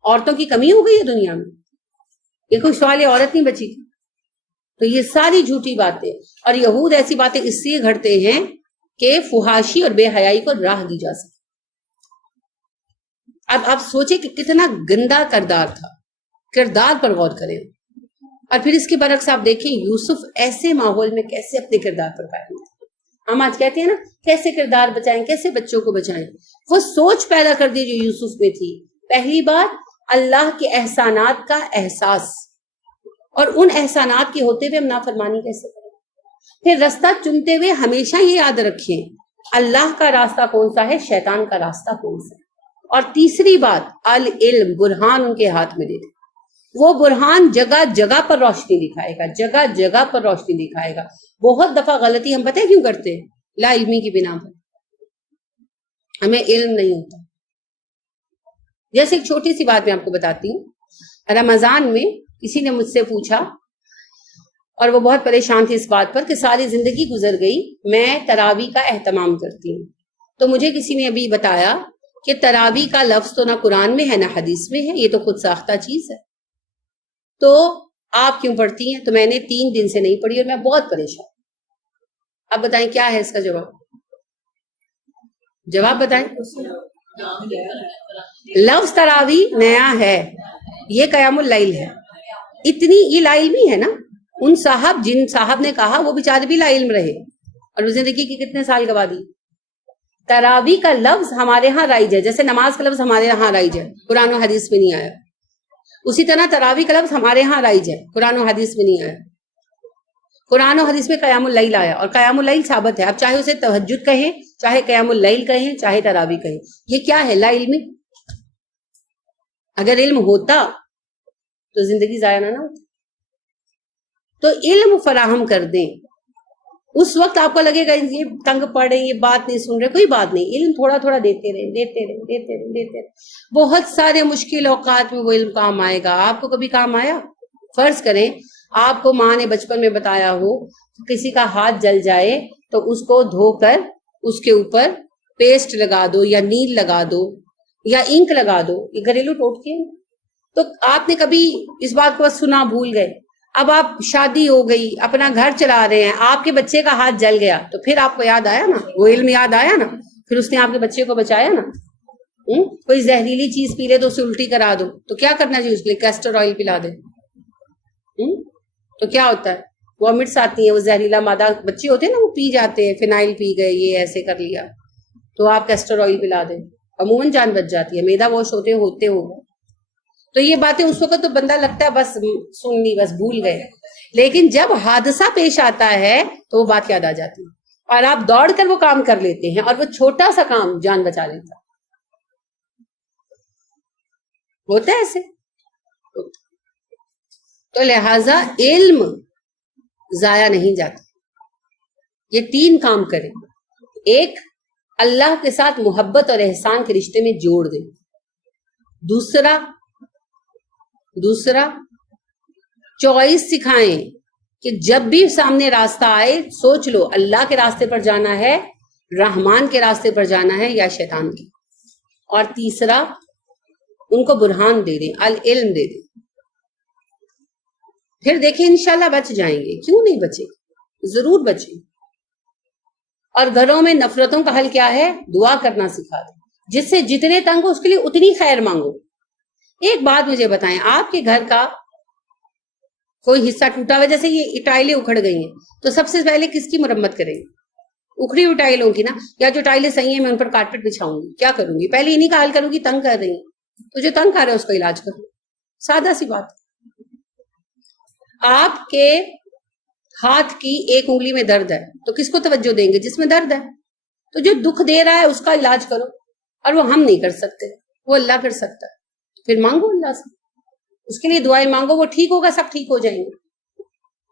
عورتوں کی کمی ہو گئی ہے دنیا میں، یہ کوئی سوال عورت نہیں بچی تھی. تو یہ ساری جھوٹی باتیں، اور یہود ایسی باتیں اس لیے گھڑتے ہیں کہ فحاشی اور بے حیائی کو راہ دی جا سکے. اب آپ سوچیں کہ کتنا گندا کردار تھا، کردار پر غور کریں. اور پھر اس کے برعکس آپ دیکھیں یوسف ایسے ماحول میں کیسے اپنے کردار پر قائم تھے. ہم آج کہتے ہیں نا کیسے کردار بچائیں، کیسے بچوں کو بچائیں. وہ سوچ پیدا کر دی جو یوسف میں تھی. پہلی بات اللہ کے احسانات کا احساس، اور ان احسانات کے ہوتے ہوئے ہم نافرمانی کیسے کریں. پھر رستہ چنتے ہوئے ہمیشہ یہ یاد رکھیں اللہ کا راستہ کون سا ہے، شیطان کا راستہ کون سا ہے. اور تیسری بات العلم، برہان ان کے ہاتھ میں دے دیں. وہ برہان جگہ جگہ پر روشنی دکھائے گا، جگہ جگہ پر روشنی دکھائے گا. بہت دفعہ غلطی ہم پتہ ہے کیوں کرتے ہیں؟ لا علمی کی بنا پر، ہمیں علم نہیں ہوتا. جیسے ایک چھوٹی سی بات میں آپ کو بتاتی ہوں. رمضان میں کسی نے مجھ سے پوچھا، اور وہ بہت پریشان تھی اس بات پر کہ ساری زندگی گزر گئی میں تراویح کا اہتمام کرتی ہوں، تو مجھے کسی نے ابھی بتایا کہ تراویح کا لفظ تو نہ قرآن میں ہے نہ حدیث میں ہے، یہ تو خود ساختہ چیز ہے، تو آپ کیوں پڑھتی ہیں؟ تو میں نے 3 دن سے نہیں پڑھی اور میں بہت پریشان. اب بتائیں کیا ہے اس کا جواب؟ جواب بتائیں. لفظ تراویح نیا ہے، یہ قیام اللیل ہے. اتنی یہ لا علمی ہے نا. ان صاحب جن صاحب نے کہا وہ بیچارے بھی لا علم رہے، اور زندگی کی کتنے سال گوا دی. تراویح کا لفظ ہمارے ہاں رائج ہے، جیسے نماز کا لفظ ہمارے ہاں رائج ہے، قرآن و حدیث میں نہیں آیا. اسی طرح تراویح کا لفظ ہمارے ہاں رائج ہے، قرآن و حدیث میں نہیں آیا. قرآن و حدیث میں قیام اللیل آیا، اور قیام اللیل ثابت ہے. اب چاہے اسے تہجد کہیں، چاہے قیام اللیل کہیں، چاہے تراویح کہیں. یہ کیا ہے؟ لا علمی. اگر علم ہوتا تو زندگی ضائع نہ ہوتی. تو علم فراہم کر دیں. اس وقت آپ کو لگے گا یہ تنگ پڑے، یہ بات نہیں سن رہے، کوئی بات نہیں، علم تھوڑا تھوڑا دیتے رہیں، دیتے رہیں، دیتے رہیں، دیتے رہیں. بہت سارے مشکل اوقات میں وہ علم کام آئے گا. آپ کو کبھی کام آیا؟ فرض کریں آپ کو ماں نے بچپن میں بتایا ہو کسی کا ہاتھ جل جائے تو اس کو دھو کر اس کے اوپر پیسٹ لگا دو، یا نیل لگا دو، یا انک لگا دو. یہ گھریلو ٹوٹکے ہیں. تو آپ نے کبھی اس بات کو سنا بھول گئے. اب آپ شادی ہو گئی، اپنا گھر چلا رہے ہیں، آپ کے بچے کا ہاتھ جل گیا، تو پھر آپ کو یاد آیا نا، وہ علم یاد آیا نا، پھر اس نے آپ کے بچے کو بچایا نا. کوئی زہریلی چیز پی لے تو اسے الٹی کرا دو، تو کیا کرنا چاہیے اس کے لیے؟ کیسٹر آئل پلا دے. تو کیا ہوتا ہے؟ وامٹس آتی ہیں، وہ زہریلا مادہ، بچے ہوتے ہیں نا وہ پی جاتے ہیں، فینائل پی گئے، یہ ایسے کر لیا، تو آپ کیسٹر آئل پلا دیں، عموماً جان بچ جاتی ہے. میدا واش ہوتے ہو. تو یہ باتیں اس وقت تو بندہ لگتا ہے بس سن لی، بس بھول گئے، لیکن جب حادثہ پیش آتا ہے تو وہ بات یاد آ جاتی ہے، اور آپ دوڑ کر وہ کام کر لیتے ہیں، اور وہ چھوٹا سا کام جان بچا لیتا. ہوتا ہے ایسے. تو لہذا علم ضائع نہیں جاتا. یہ 3 کام کریں. ایک، اللہ کے ساتھ محبت اور احسان کے رشتے میں جوڑ دیں. دوسرا چوائس سکھائیں کہ جب بھی سامنے راستہ آئے سوچ لو اللہ کے راستے پر جانا ہے، رحمان کے راستے پر جانا ہے، یا شیطان کے. اور تیسرا ان کو برہان دے دیں، العلم دے دیں. پھر دیکھیں انشاءاللہ بچ جائیں گے. کیوں نہیں بچے؟ ضرور بچیں. اور گھروں میں نفرتوں کا حل کیا ہے؟ دعا کرنا سکھا دیں. جس سے جتنے تنگ ہو اس کے لیے اتنی خیر مانگو. ایک بات مجھے بتائیں، آپ کے گھر کا کوئی حصہ ٹوٹا ہوا، جیسے یہ ٹائلیں اکھڑ گئی ہیں، تو سب سے پہلے کس کی مرمت کریں گے؟ اکھڑی ہوئی ٹائلوں کی نا. یا جو ٹائلیں صحیح ہیں میں ان پر کارپیٹ بچھاؤں گی. کیا کروں گی؟ پہلے انہیں کا حل کروں گی. تنگ کر رہی ہیں تو جو تنگ کر رہے ہیں اس کا علاج کرو. سادہ سی بات. آپ کے ہاتھ کی ایک انگلی میں درد ہے تو کس کو توجہ دیں گے؟ جس میں درد ہے. تو جو دکھ دے رہا ہے اس کا علاج کرو. اور وہ ہم نہیں کر سکتے، وہ اللہ کر سکتا ہے. پھر مانگو اللہ سے، اس کے لیے دعائیں مانگو. وہ ٹھیک ہوگا، سب ٹھیک ہو جائیں گے.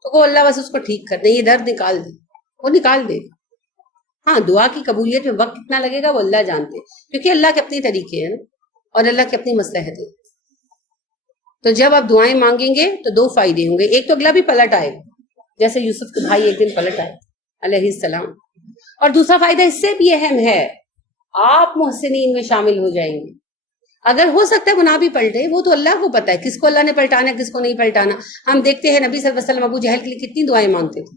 تو وہ اللہ بس اس کو ٹھیک کر دے، یہ درد نکال دے، وہ نکال دے. ہاں دعا کی قبولیت میں وقت کتنا لگے گا وہ اللہ جانتے ہیں، کیونکہ اللہ کے اپنے طریقے ہیں نا. اور اللہ کی اپنی مصلحت ہے. تو جب آپ دعائیں مانگیں گے تو دو فائدے ہوں گے. ایک تو اگلا بھی پلٹ آئے جیسے یوسف کے بھائی ایک دن پلٹ آئے علیہ السلام. اور دوسرا فائدہ اس سے بھی اہم ہے, آپ محسنین میں شامل ہو جائیں گے. اگر ہو سکتا ہے وہ نہ بھی پلٹے, وہ تو اللہ کو پتا ہے کس کو اللہ نے پلٹانا ہے کس کو نہیں پلٹانا. ہم دیکھتے ہیں نبی صلی اللہ علیہ وسلم ابو جہل کے لیے کتنی دعائیں مانگتے تھے,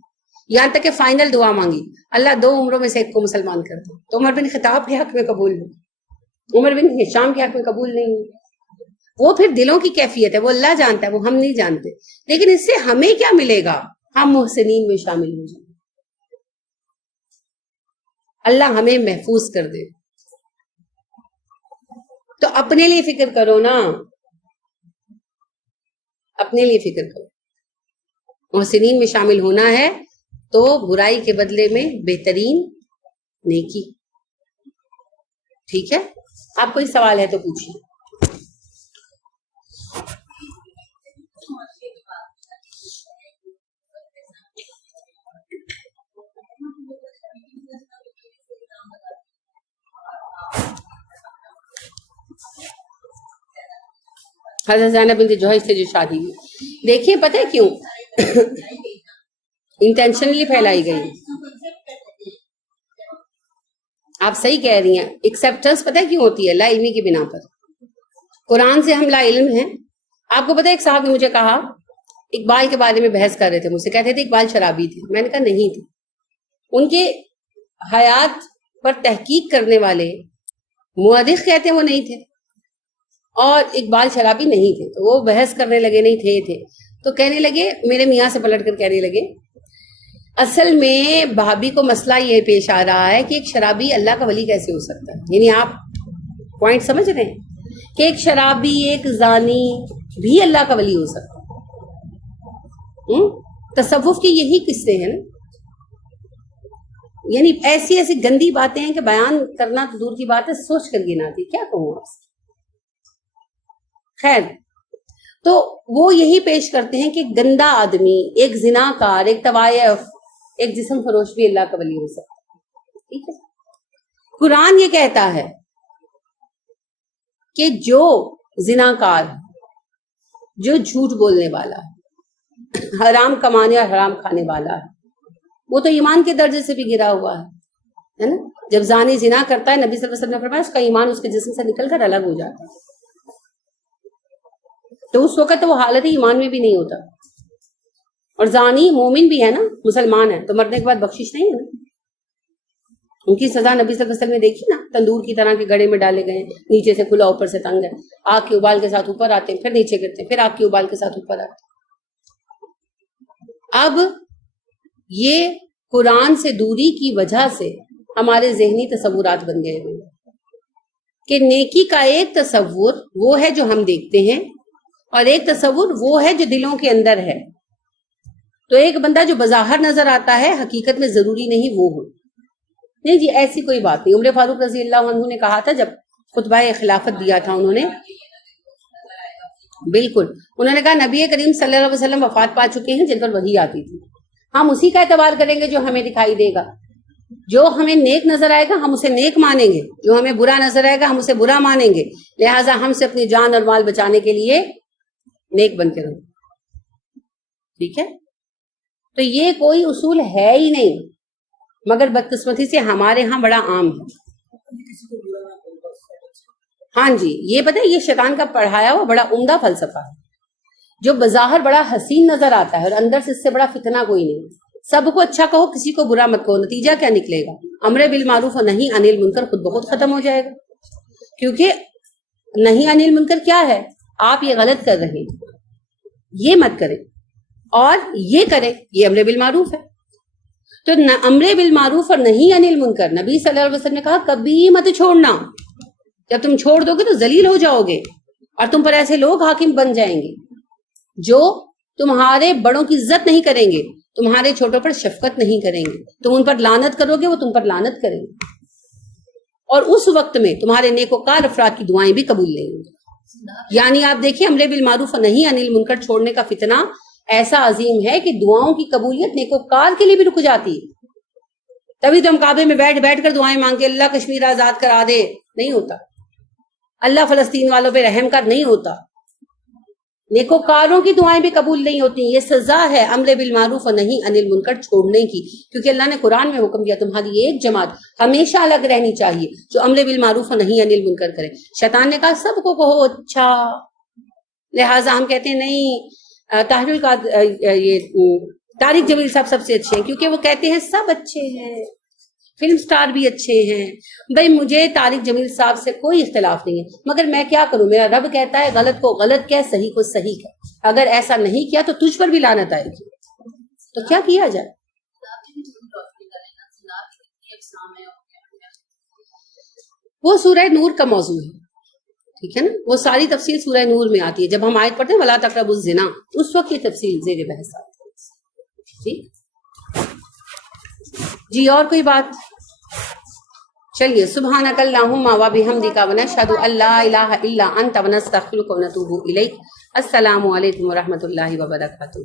یہاں تک کہ فائنل دعا مانگی, اللہ 2 عمروں میں سے ایک کو مسلمان کر دو. تو عمر بن خطاب کے حق میں قبول نہیں, عمر بن ہشام کے حق میں قبول نہیں. وہ پھر دلوں کی کیفیت ہے, وہ اللہ جانتا ہے, وہ ہم نہیں جانتے. لیکن اس سے ہمیں کیا ملے گا؟ ہم محسنین میں شامل ہو جائیں. اللہ ہمیں محفوظ کر دے. تو اپنے لیے فکر کرو نا, اپنے لیے فکر کرو. محسنین میں شامل ہونا ہے تو برائی کے بدلے میں بہترین نیکی. ٹھیک ہے, آپ کوئی سوال ہے تو پوچھیے. حضرت زینب بنت جوہش سے جو شادی ہوئی, دیکھیے پتہ ہے کیوں انٹینشنلی پھیلائی گئی. آپ صحیح کہہ رہی ہیں, ایکسیپٹنس پتہ ہے کیوں ہوتی ہے؟ لا علمی کی بنا پر. قرآن سے ہم لا علم ہیں. آپ کو پتہ ہے ایک صاحب نے مجھے کہا, اقبال کے بارے میں بحث کر رہے تھے, مجھ سے کہتے تھے اقبال شرابی تھے. میں نے کہا نہیں تھے. ان کے حیات پر تحقیق کرنے والے مورخ کہتے ہیں وہ نہیں تھے, اور اقبال شرابی نہیں تھے. تو وہ بحث کرنے لگے, نہیں تھے. تو کہنے لگے, میرے میاں سے پلٹ کر کہنے لگے, اصل میں بھابھی کو مسئلہ یہ پیش آ رہا ہے کہ ایک شرابی اللہ کا ولی کیسے ہو سکتا ہے. یعنی آپ پوائنٹ سمجھ رہے ہیں کہ ایک شرابی ایک زانی بھی اللہ کا ولی ہو سکتا ہے. تصوف کی یہی قصے ہیں نا. یعنی ایسی ایسی گندی باتیں ہیں کہ بیان کرنا تو دور کی بات ہے, سوچ کر گنا تھی کیا کہوں آپ سے. خیر, تو وہ یہی پیش کرتے ہیں کہ گندا آدمی, ایک زناکار, ایک طوائف, ایک جسم فروش بھی اللہ کا ولی ہو سکتا ہے. ٹھیک ہے, قرآن یہ کہتا ہے کہ جو زناکار, جو جھوٹ بولنے والا, حرام کمانے اور حرام کھانے والا ہے, وہ تو ایمان کے درجے سے بھی گرا ہوا ہے نا. جب زانی زنا کرتا ہے, نبی صلی اللہ علیہ وسلم نے فرمایا اس کا ایمان اس کے جسم سے نکل کر الگ ہو جاتا ہے. تو اس وقت تو وہ حالت ایمان میں بھی نہیں ہوتا. اور زانی مومن بھی ہے نا, مسلمان ہے, تو مرنے کے بعد بخشش نہیں ہے نا. ان کی سزا نبی صلی اللہ علیہ وسلم نے دیکھی نا, تندور کی طرح کے گڑے میں ڈالے گئے, نیچے سے کھلا اوپر سے تنگ ہے, آگ کے ابال کے ساتھ اوپر آتے ہیں, پھر نیچے گرتے ہیں, پھر آگ کے ابال کے ساتھ اوپر آتے ہیں. اب یہ قرآن سے دوری کی وجہ سے ہمارے ذہنی تصورات بن گئے ہیں کہ نیکی کا ایک تصور وہ ہے جو ہم دیکھتے ہیں, اور ایک تصور وہ ہے جو دلوں کے اندر ہے. تو ایک بندہ جو بظاہر نظر آتا ہے حقیقت میں ضروری نہیں وہ ہو. نہیں جی, ایسی کوئی بات نہیں. عمر فاروق رضی اللہ عنہ نے کہا تھا جب خطبہ خلافت دیا تھا, انہوں نے بالکل انہوں نے کہا نبی کریم صلی اللہ علیہ وسلم وفات پا چکے ہیں جن پر وحی آتی تھی, ہم اسی کا اعتبار کریں گے جو ہمیں دکھائی دے گا. جو ہمیں نیک نظر آئے گا ہم اسے نیک مانیں گے, جو ہمیں برا نظر آئے گا ہم اسے برا مانیں گے. لہٰذا ہم سے اپنی جان اور مال بچانے کے لیے نیک بن کے رہو. ٹھیک ہے, تو یہ کوئی اصول ہے ہی نہیں, مگر بدقسمتی سے ہمارے ہاں بڑا عام ہے. ہاں جی, یہ پتہ ہے یہ شیطان کا پڑھایا ہوا بڑا عمدہ فلسفہ ہے, جو بظاہر بڑا حسین نظر آتا ہے اور اندر سے اس سے بڑا فتنہ کوئی نہیں. سب کو اچھا کہو, کسی کو برا مت کہو, نتیجہ کیا نکلے گا؟ امر بالمعروف اور نہی عن المنکر خود بخود ختم ہو جائے گا. کیونکہ نہی عن المنکر کیا ہے؟ آپ یہ غلط کر رہے ہیں, یہ مت کریں, اور یہ کریں, یہ امر بالمعروف ہے. تو امر بالمعروف اور نہی عن المنکر نبی صلی اللہ علیہ وسلم نے کہا کبھی مت چھوڑنا. جب تم چھوڑ دو گے تو ذلیل ہو جاؤ گے, اور تم پر ایسے لوگ حاکم بن جائیں گے جو تمہارے بڑوں کی عزت نہیں کریں گے, تمہارے چھوٹوں پر شفقت نہیں کریں گے, تم ان پر لعنت کرو گے وہ تم پر لعنت کریں گے, اور اس وقت میں تمہارے نیکوکار افراد کی دعائیں بھی قبول نہیں ہوں گی. یعنی آپ دیکھیں امر بالمعروف اور نہی عن المنکر چھوڑنے کا فتنہ ایسا عظیم ہے کہ دعاؤں کی قبولیت نیکوکار کے لیے بھی رک جاتی ہے. تبھی تو ہم کعبے میں بیٹھ بیٹھ کر دعائیں مانگے اللہ کشمیر آزاد کرا دے, نہیں ہوتا. اللہ فلسطین والوں پہ رحم کر نہیں ہوتا. نیکوکاروں کی دعائیں بھی قبول نہیں ہوتی. یہ سزا ہے امر بالمعروف اور نہیں انل منکر چھوڑنے کی، کیونکہ اللہ نے قرآن میں حکم دیا تمہاری ایک جماعت ہمیشہ الگ رہنی چاہیے جو امر بالمعروف اور نہیں انل منکر کرے. شیطان نے کہا سب کو کہو اچھا، لہٰذا ہم کہتے ہیں نہیں، طارق جمیل صاحب سب سے اچھے ہیں کیونکہ وہ کہتے ہیں سب اچھے ہیں، فلم سٹار بھی اچھے ہیں. بھائی مجھے طارق جمیل صاحب سے کوئی اختلاف نہیں ہے، مگر میں کیا کروں؟ میرا رب کہتا ہے غلط کو غلط کہہ، صحیح کو صحیح کہہ. اگر ایسا نہیں کیا تو تجھ پر بھی لعنت آئے گی. تو کیا کیا جائے؟ وہ سورہ نور کا موضوع ہے، ٹھیک ہے نا، وہ ساری تفصیل سورہ نور میں آتی ہے. جب ہم آیت پڑھتے ہیں وَلَا تَقْرَبُوا الزِّنَا، اس وقت یہ تفصیل زیر بحث آتی ہے. ٹھیک جی، اور کوئی بات؟ چلیے، سبحانک اللہم و بحمدک ونشہد ان لا الہ الا انت ونستغفرک ونتوب الیک. السلام علیکم ورحمۃ اللہ وبرکاتہ.